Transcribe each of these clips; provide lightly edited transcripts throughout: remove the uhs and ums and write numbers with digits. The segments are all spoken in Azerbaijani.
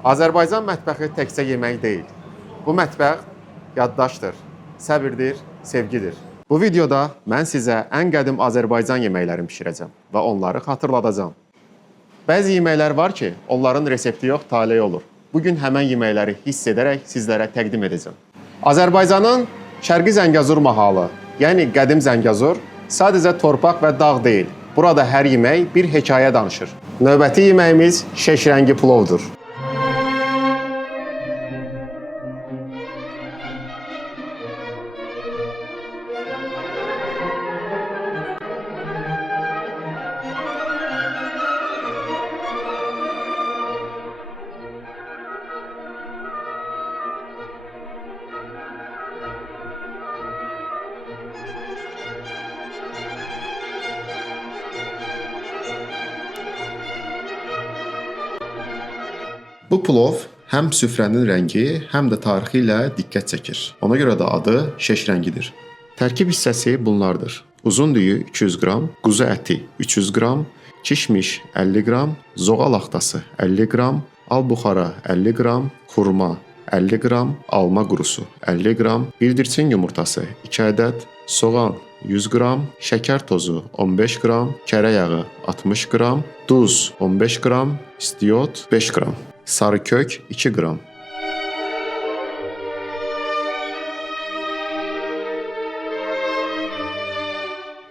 Azərbaycan mətbəxi təkcə yemək deyil. Bu mətbəx yaddaşdır, səbirdir, sevgidir. Bu videoda mən sizə ən qədim Azərbaycan yeməklərini bişirəcəm və onları xatırladacağam. Bəzi yeməklər var ki, onların resepti yox, taleyi olur. Bugün həmən yeməkləri hiss edərək sizlərə təqdim edəcəm. Azərbaycanın Şərqi Zəngəzur mahalı, yəni qədim Zəngəzur, sadəcə torpaq və dağ deyil. Burada hər yemək bir hekayə danışır. Növbəti yeməyimiz şeşrəngi plovdur. Bu plov həm süfrənin rəngi, həm də tarixi ilə diqqət çəkir. Ona görə də adı şeşrəngidir. Tərkib hissəsi bunlardır. Uzun düyü 200 qram, quzu əti 300 qram, kişmiş 50 qram, zoğal laxtası 50 qram, al buxara 50 qram, xurma 50 qram, alma qurusu 50 qram, bildirçin yumurtası 2 ədəd, soğan 100 qram, şəkər tozu 15 qram, kərə yağı 60 qram, duz 15 qram, istiot 5 qram. Sarı kök 2 qram.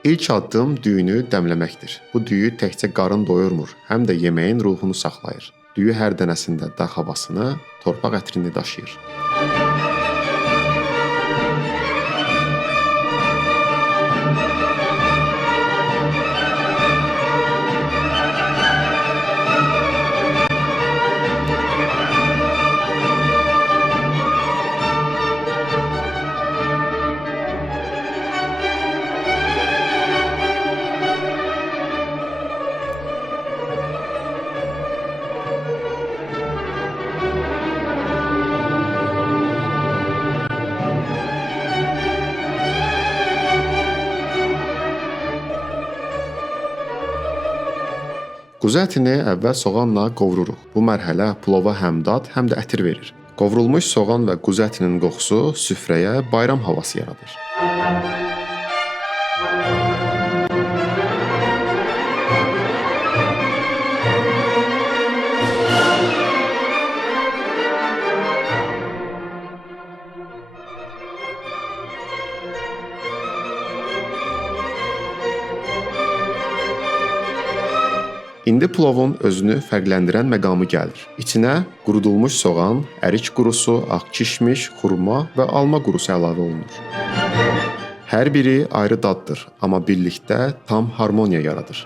İlk addım düyünü dəmləməkdir. Bu düyü təkcə qarın doyurmur, həm də yeməyin ruhunu saxlayır. Düyü hər dənəsində dağ havasını, torpaq ətrini daşıyır. Quzu ətini əvvəl soğanla qovururuq. Bu mərhələ plova həm dad, həm də ətir verir. Qovrulmuş soğan və quzu ətinin qoxusu süfrəyə bayram havası yaradır. İndi plovun özünü fərqləndirən məqamı gəlir. İçinə qurudulmuş soğan, ərik qurusu, ağ kişmiş, xurma və alma qurusu əlavə olunur. Hər biri ayrı daddır, amma birlikdə tam harmoniya yaradır.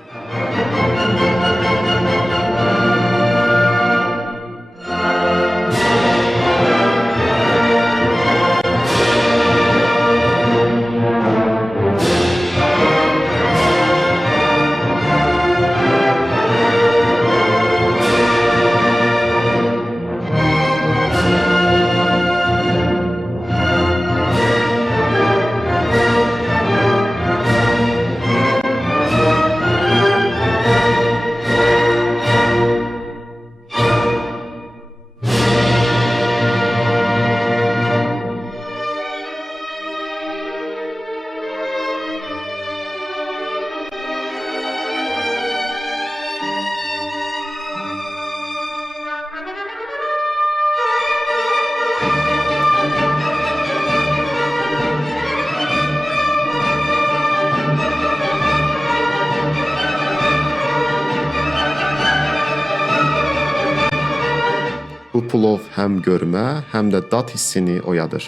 Bu plov həm görmə, həm də dad hissini oyadır.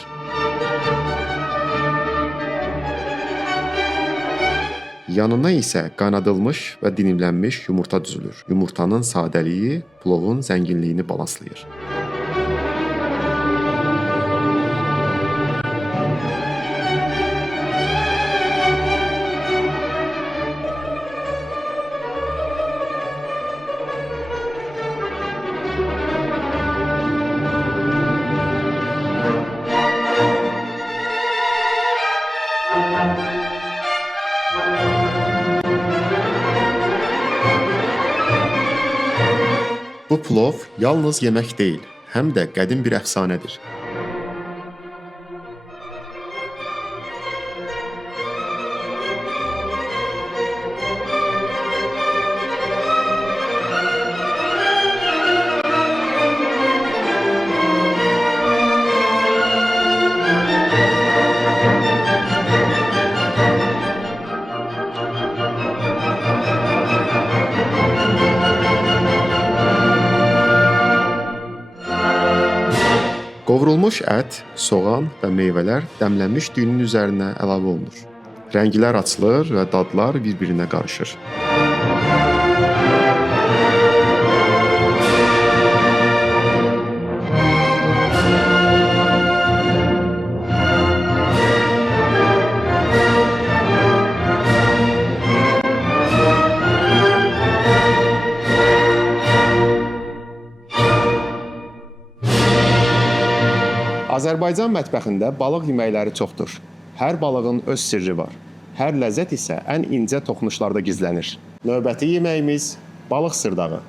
Yanına isə qaynadılmış və dilimlənmiş yumurta düzülür. Yumurtanın sadəliyi plovun zənginliyini balanslayır. Bu Bu plov yalnız yemək deyil, həm də qədim bir əfsanədir. Qovrulmuş ət, soğan və meyvələr dəmlənmiş düyünün üzərinə əlavə olunur. Rənglər açılır və dadlar bir-birinə qarışır. Azərbaycan mətbəxində balıq yeməkləri çoxdur. Hər balığın öz sirri var. Hər ləzzət isə ən incə toxunuşlarda gizlənir. Növbəti yeməyimiz balıq sırdağı.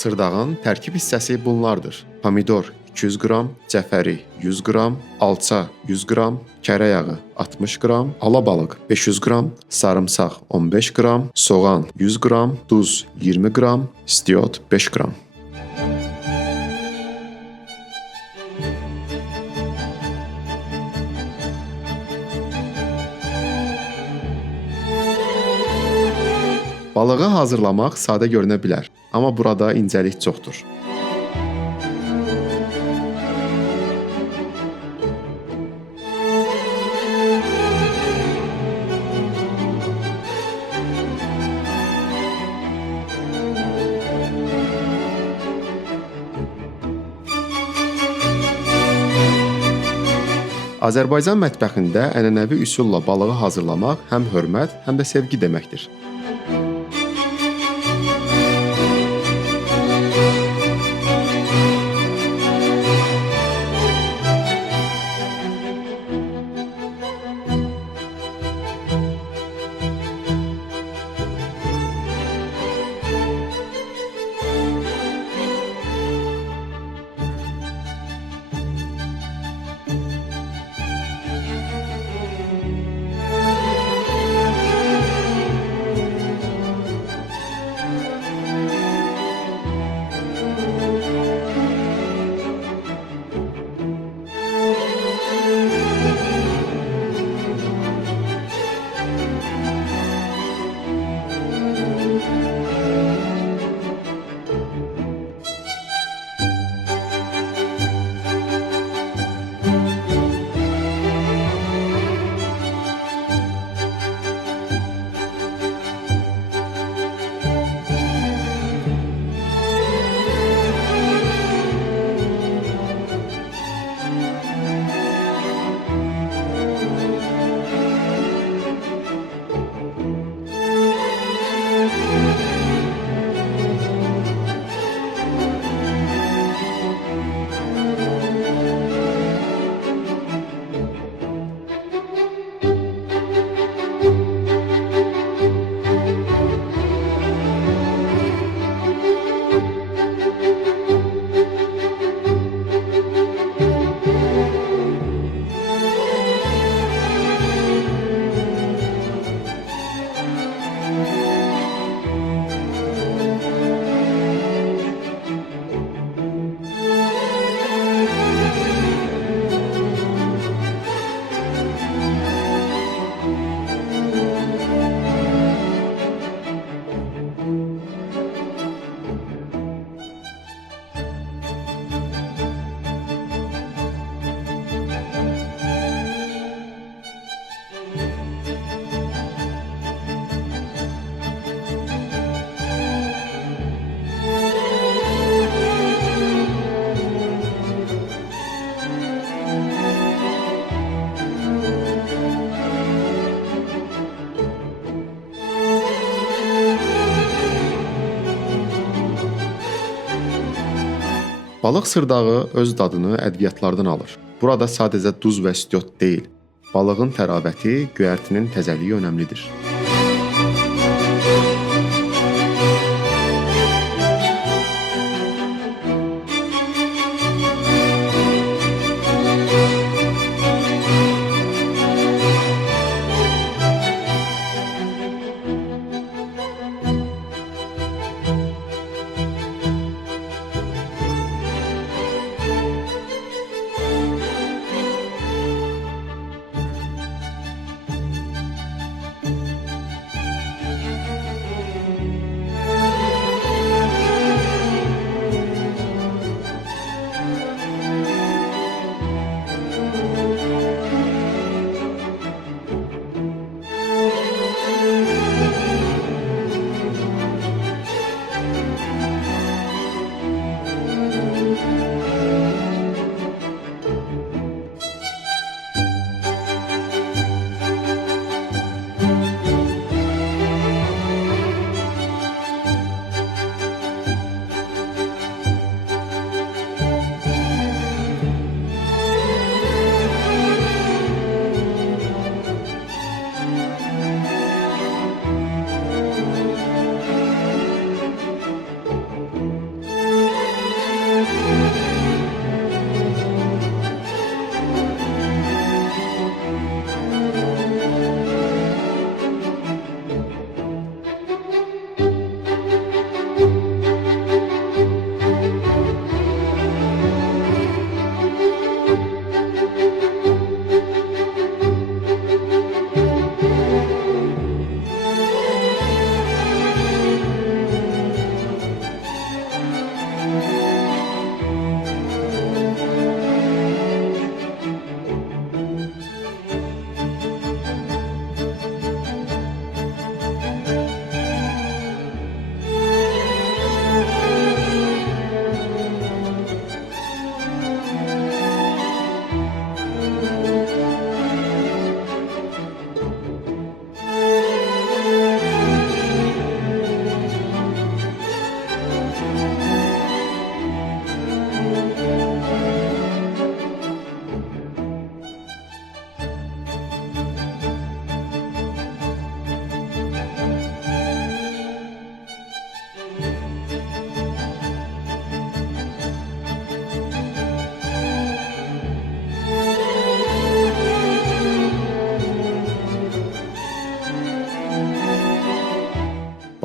Sırdağın tərkib hissəsi bunlardır. Pomidor 200 qram, cəfəri 100 qram, alça 100 qram, kərə yağı 60 qram, alabalıq 500 qram, sarımsaq 15 qram, soğan 100 qram, duz 20 qram, istiot 5 qram. Balığı hazırlamaq sadə görünə bilər, amma burada incəlik çoxdur. Azərbaycan mətbəxində ənənəvi üsulla balığı hazırlamaq həm hörmət, həm də sevgi deməkdir. Balıq sırdağı öz dadını ədviyyatlardan alır. Burada sadəcə duz və istiot deyil, balığın təravəti, göyərtinin təzəliyi önəmlidir.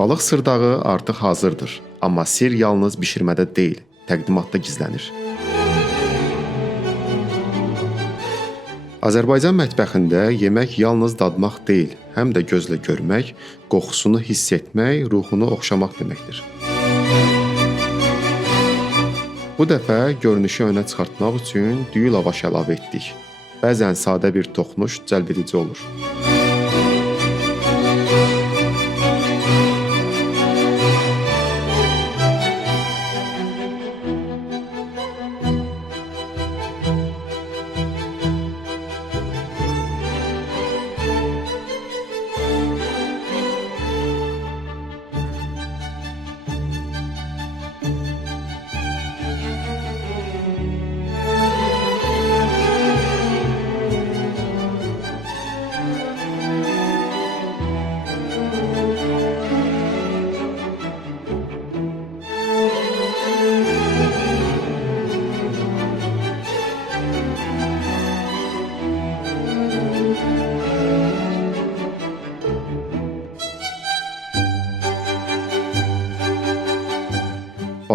Balıq sırdağı artıq hazırdır, amma sir yalnız bişirmədə deyil, təqdimatda gizlənir. Azərbaycan mətbəxində yemək yalnız dadmaq deyil, həm də gözlə görmək, qoxusunu hiss etmək, ruhunu oxşamaq deməkdir. Bu dəfə görünüşü önə çıxartmaq üçün düyü lavaş əlavə etdik. Bəzən sadə bir toxunuş cəlbedici olur.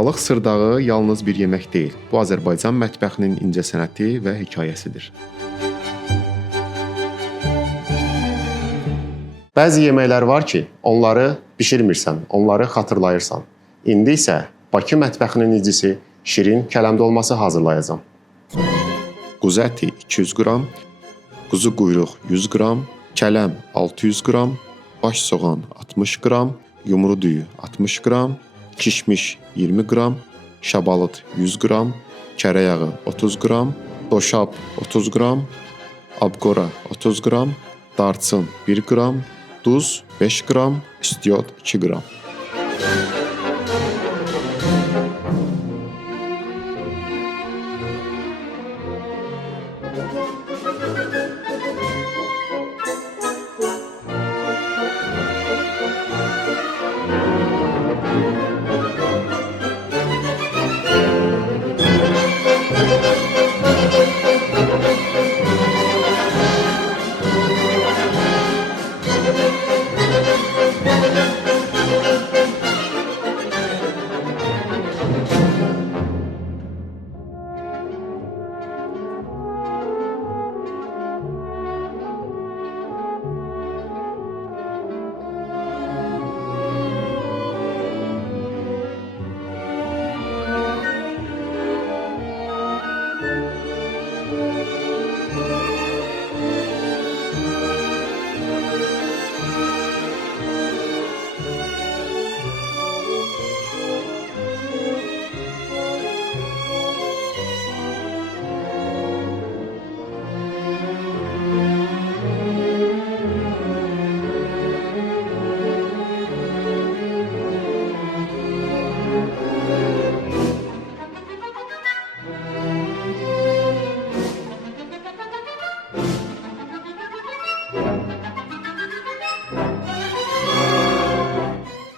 Balıq sırdağı yalnız bir yemək deyil, bu Azərbaycan mətbəxinin incəsənəti və hekayəsidir. Bəzi yeməklər var ki, onları bişirmirsən, onları xatırlayırsan. İndi isə Bakı mətbəxinin incisi şirin kələm dolması hazırlayacağam. Quzu əti 200 qram, quzu quyruq 100 qram, kələm 600 qram, baş soğan 60 qram, yumru düyü 60 qram, kişmiş 20 qram, şabalıt 100 qram, kərə yağı 30 qram, doşab 30 qram, abqora 30 qram, darçın 1 qram, duz 5 qram, istiot 2 qram.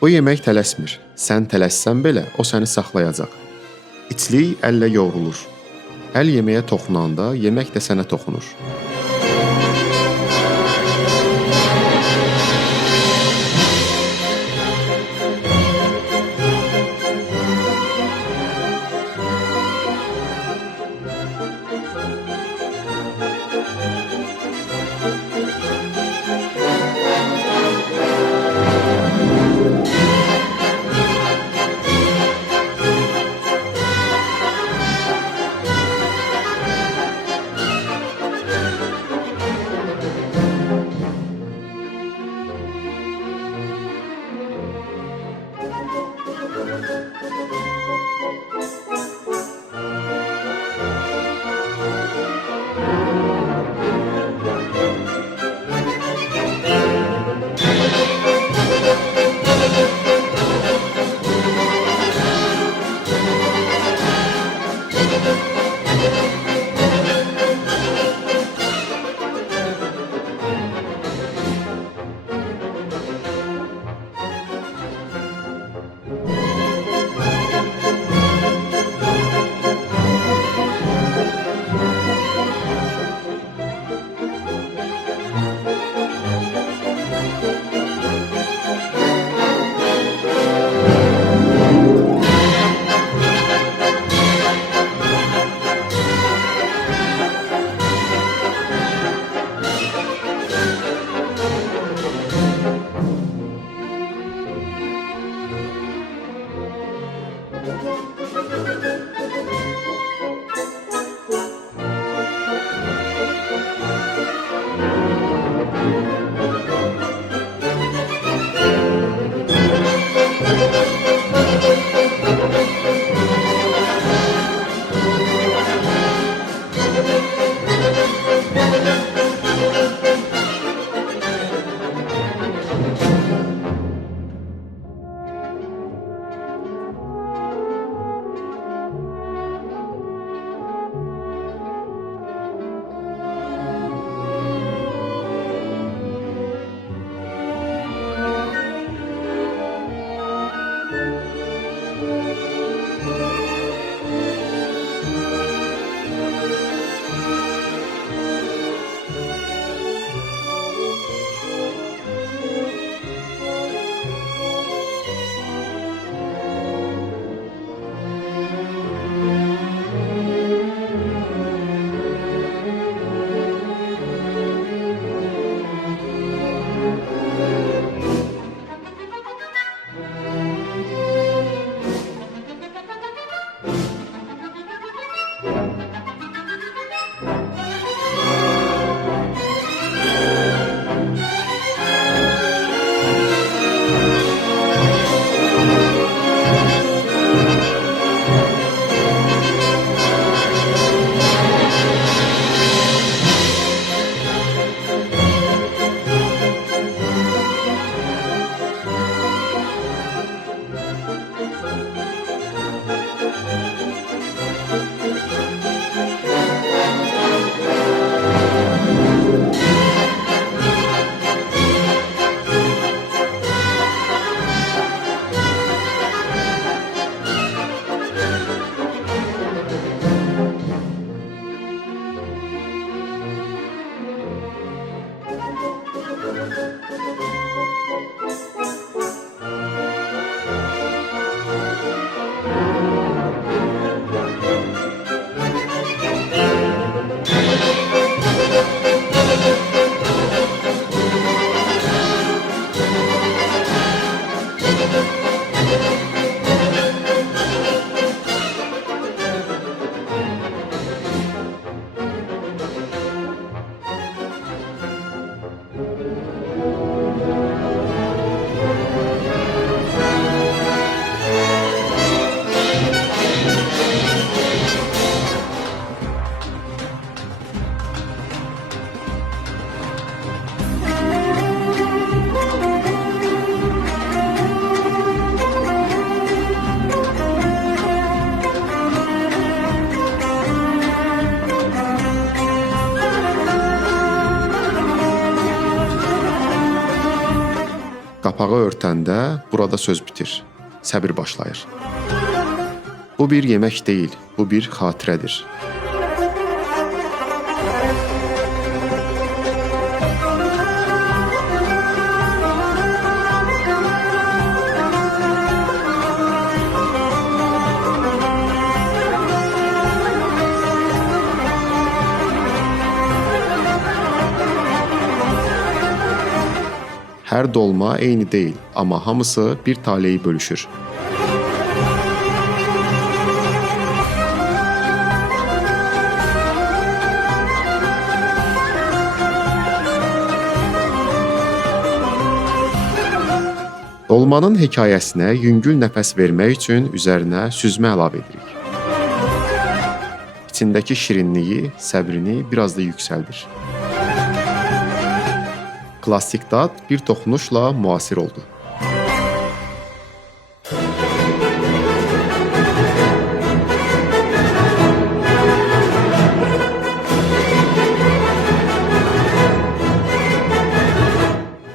O yemək tələsmir. Sən tələssən belə o səni saxlayacaq. İçlik əllə yoğrulur. Əl yeməyə toxunanda yemək də sənə toxunur. Qapağı örtəndə burada söz bitir. Səbir başlayır. Bu bir yemək deyil, bu bir xatirədir. Hər dolma eyni deyil, amma hamısı bir taleyi bölüşür. Dolmanın hekayəsinə yüngül nəfəs vermək üçün üzərinə süzmə əlavə edirik. İçindəki şirinliyi, səbrini biraz da yüksəldir. Klassik dad bir toxunuşla müasir oldu.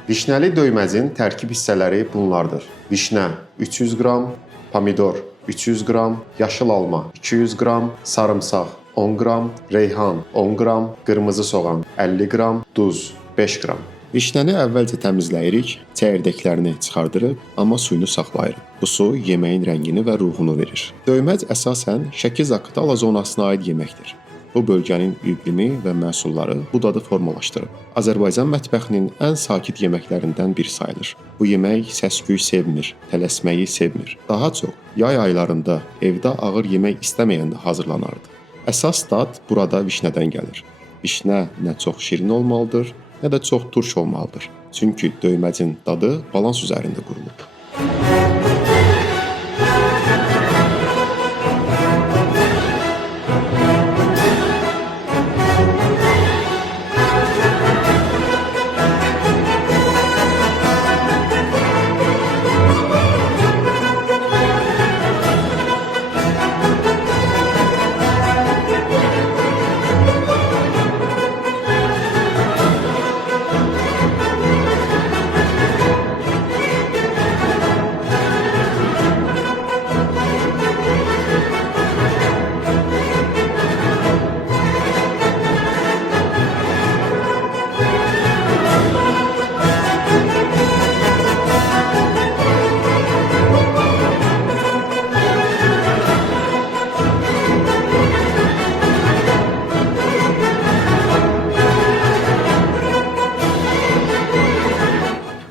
Vişnəli döyməzin tərkib hissələri bunlardır. Vişnə 300 qram, pomidor 300 qram, yaşıl alma 200 qram, sarımsaq 10 qram, reyhan 10 qram, qırmızı soğan 50 qram, duz 5 qram. Vişnəni əvvəlcə təmizləyirik, çəyirdəklərini çıxardırıq, amma suyunu saxlayırıq. Bu su yeməyin rəngini və ruhunu verir. Döyməz əsasən Şəki-Zaqatala zonasına aid yeməkdir. Bu bölgənin iqlimi və məhsulları bu dadı formalaşdırıb. Azərbaycan mətbəxinin ən sakit yeməklərindən biri sayılır. Bu yemək səs-küy sevmir, tələsməyi sevmir. Daha çox yay aylarında evdə ağır yemək istəməyəndə hazırlanardı. Əsas dad burada vişnədən gəlir. Vişnə nə çox şirin olmalıdır, nə də çox turş olmalıdır. Çünki döyməzin dadı balans üzərində qurulub.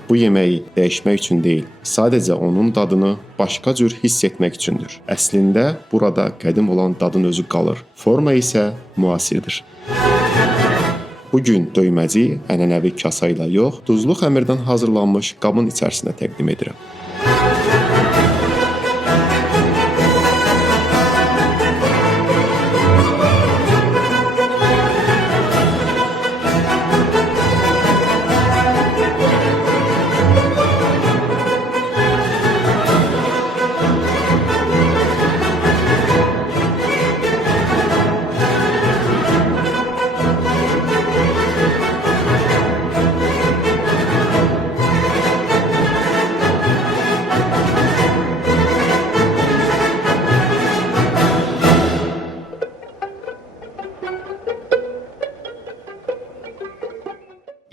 Bu yeməyi dəyişmək üçün deyil, sadəcə onun dadını başqa cür hiss etmək üçündür. Əslində burada qədim olan dadın özü qalır, forma isə müasirdir. Bu gün döyməci ənənəvi kasa ilə yox, duzlu xəmirdən hazırlanmış qabın içərisinə təqdim edirəm.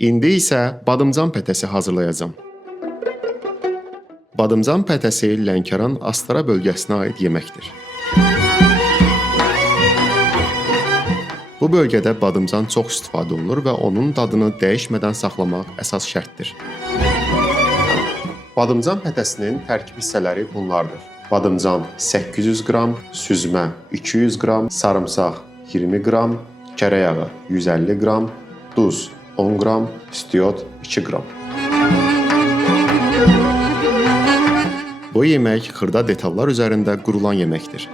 İndi isə badımcan pətəsi hazırlayacağam. Badımcan pətəsi Lənkəran Astara bölgəsinə aid yeməkdir. Bu bölgədə badımcan çox istifadə olunur və onun dadını dəyişmədən saxlamaq əsas şərtdir. Badımcan pətəsinin tərkib hissələri bunlardır. Badımcan 800 qram, süzmə 200 qram, sarımsaq 20 qram, kərə yağı 150 qram, duz 10 qram, istiot 2 qram. Bu yemək xırda detallar üzərində qurulan yeməkdir.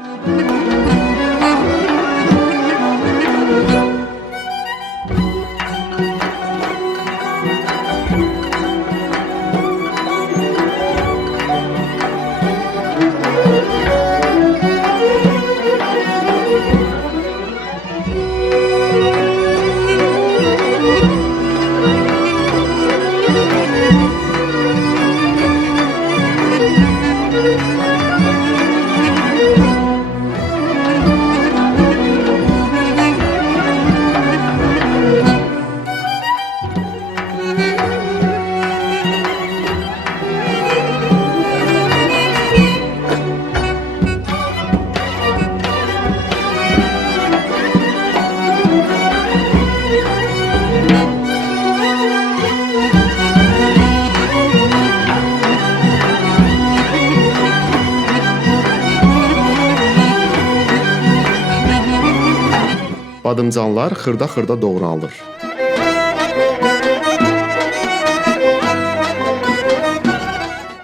Badımcanlar xırda-xırda doğranılır.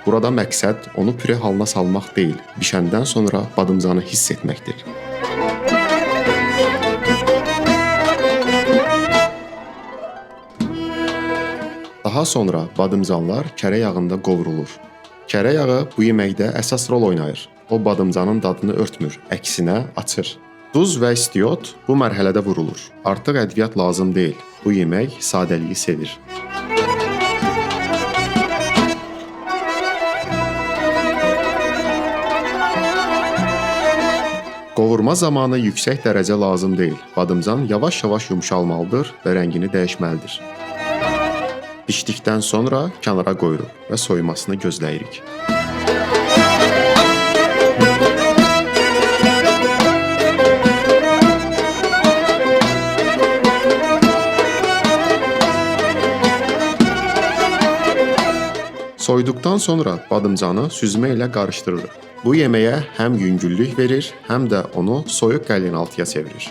Burada məqsəd onu püre halına salmaq deyil, bişəndən sonra badımcanı hiss etməkdir. Daha sonra badımcanlar kərə yağında qovrulur. Kərə yağı bu yeməkdə əsas rol oynayır. O badımcanın dadını örtmür, əksinə açır. Duz və istiot bu mərhələdə vurulur. Artıq ədviyyat lazım deyil. Bu yemək sadəliyi sevir. Qovurma zamanı yüksək dərəcə lazım deyil. Badımcan yavaş-yavaş yumşalmalıdır və rəngini dəyişməlidir. Bişdikdən sonra kənara qoyuruq və soyumasını gözləyirik. Soyduqdan sonra badımcanı süzmə ilə qarışdırırıq. Bu yeməyə həm yüngüllük verir, həm də onu soyuq qəlinaltıya çevirir.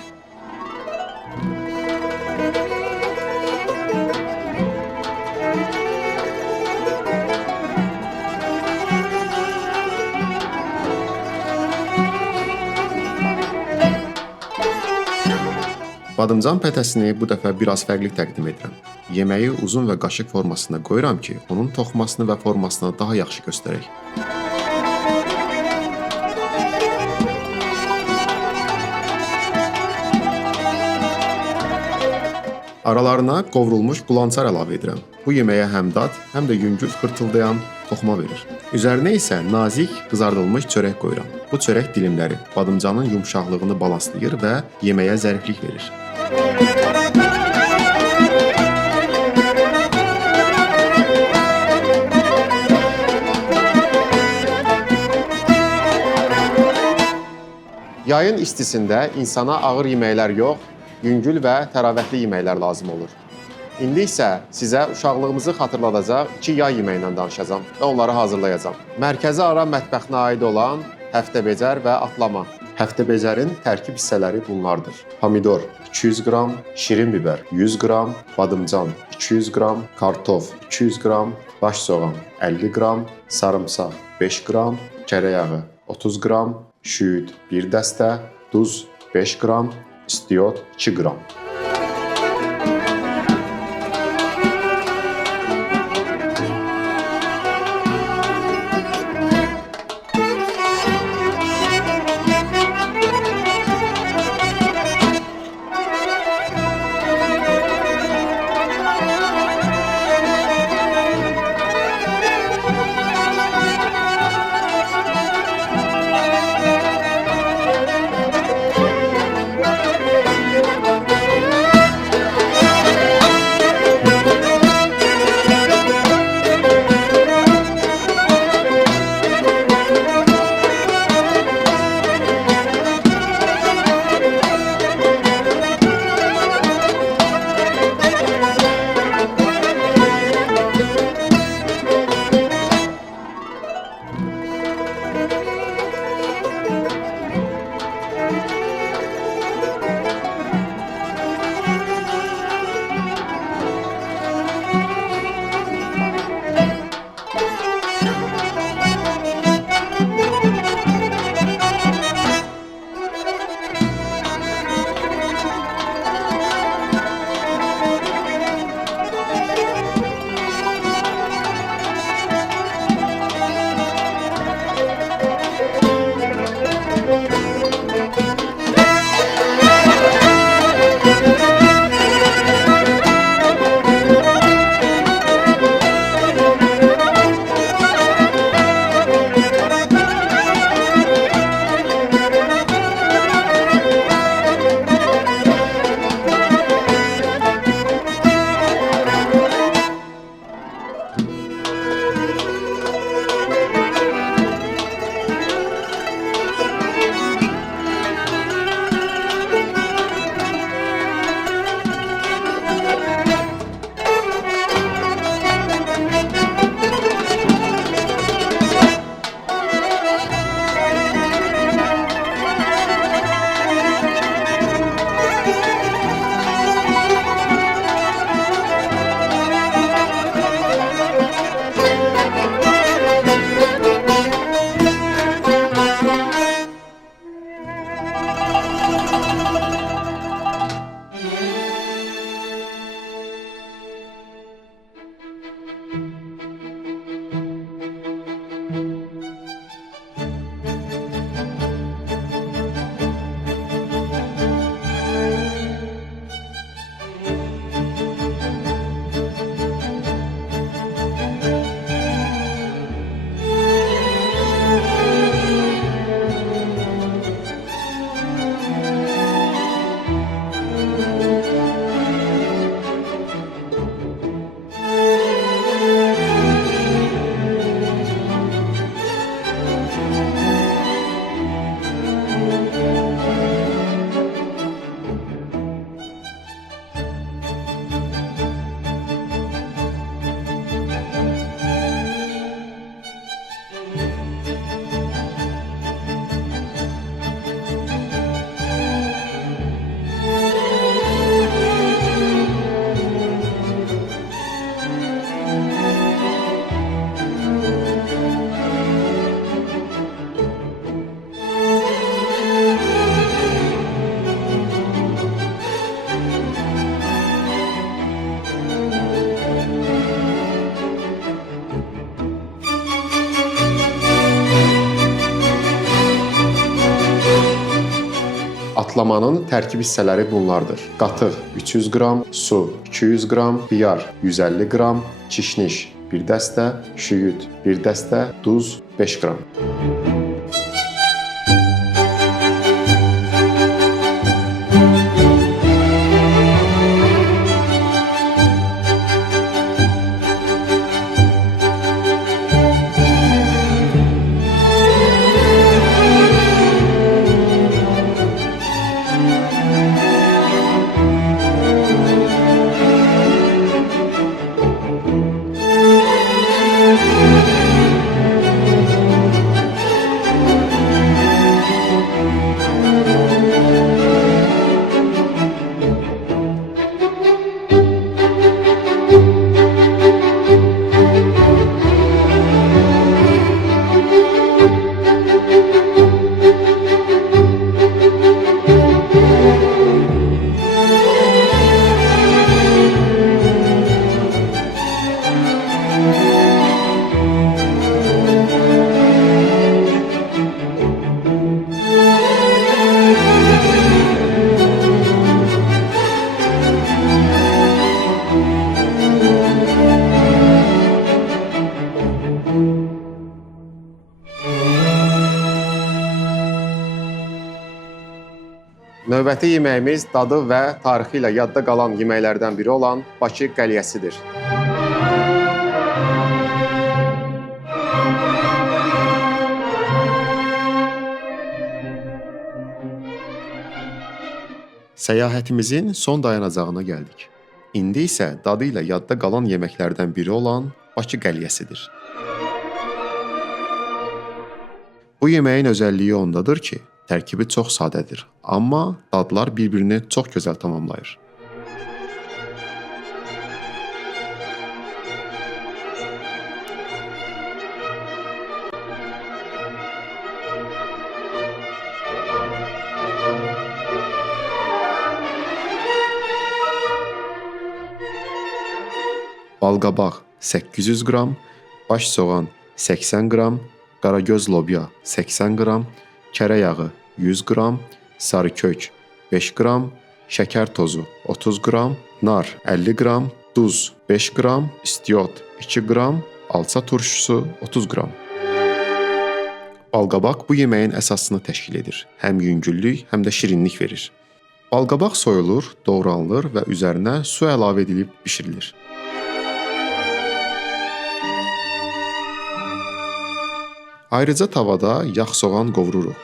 Badımcan pətəsini bu dəfə biraz fərqli təqdim edirəm. Yeməyi uzun və qaşıq formasında qoyuram ki, onun toxumasını və formasını daha yaxşı göstərək. Aralarına qovrulmuş qulançar əlavə edirəm. Bu yeməyə həm dad, həm də yüngül xırtıldayan toxuma verir. Üzərinə isə nazik qızardılmış çörək qoyuram. Bu çörək dilimləri badımcanın yumşaqlığını balanslayır və yeməyə zəriflik verir. Yayın istisində insana ağır yeməklər yox, yüngül və təravətli yeməklər lazım olur. İndi isə sizə uşaqlığımızı xatırladacaq 2 yay yeməyindən danışacağam və onları hazırlayacağam. Mərkəzi Arab mətbəxinə aid olan həftəbəcər və atlama. Həftəbəcərin tərkib hissələri bunlardır. Pomidor 200 qram, şirin bibər 100 qram, badımcan 200 qram, kartof 200 qram, baş soğan 50 qram, sarımsaq 5 qram, kərə yağı 30 qram, şüyüd 1 dəstə, duz 5 qram, istiot 2 qram. Patlamanın tərkib hissələri bunlardır. Qatıq 300 qram, su 200 qram, xiyar 150 qram, kişniş 1 dəstə, şüyüd 1 dəstə, duz 5 qram. Növbəti yeməyimiz dadı və tarixi ilə yadda qalan yeməklərdən biri olan Bakı qəliyyəsidir. Səyahətimizin son dayanacağına gəldik. İndi isə dadı ilə yadda qalan yeməklərdən biri olan Bakı qəliyyəsidir. Bu yeməyin özəlliyi ondadır ki, tərkibi çox sadədir, amma dadlar bir-birini çox gözəl tamamlayır. Balqabaq 800 qram, baş soğan 80 qram, qaragöz lobya 80 qram, kərə yağı 100 qram, sarı kök 5 qram, şəkər tozu 30 qram, nar 50 qram, duz 5 qram, istiot 2 qram, alça turşusu 30 qram. Balqabaq bu yeməyin əsasını təşkil edir. Həm yüngüllük, həm də şirinlik verir. Balqabaq soyulur, doğranılır və üzərinə su əlavə edilib bişirilir. Ayrıca tavada yağ soğan qovururuq.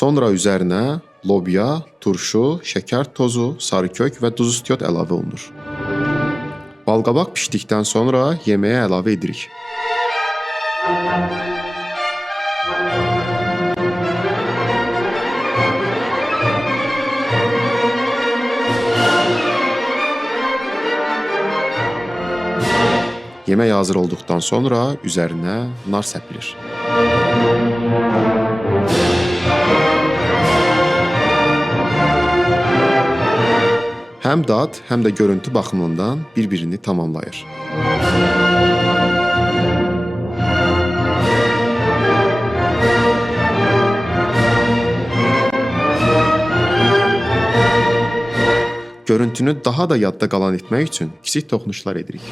Sonra üzərinə lobya, turşu, şəkər tozu, sarı kök və duz istiot əlavə olunur. Balqabaq pişdikdən sonra yeməyə əlavə edirik. Yemək hazır olduqdan sonra üzərinə nar səpilir. Həm dad, həm də görüntü baxımından bir-birini tamamlayır. Görüntünü daha da yadda qalan etmək üçün kiçik toxunuşlar edirik.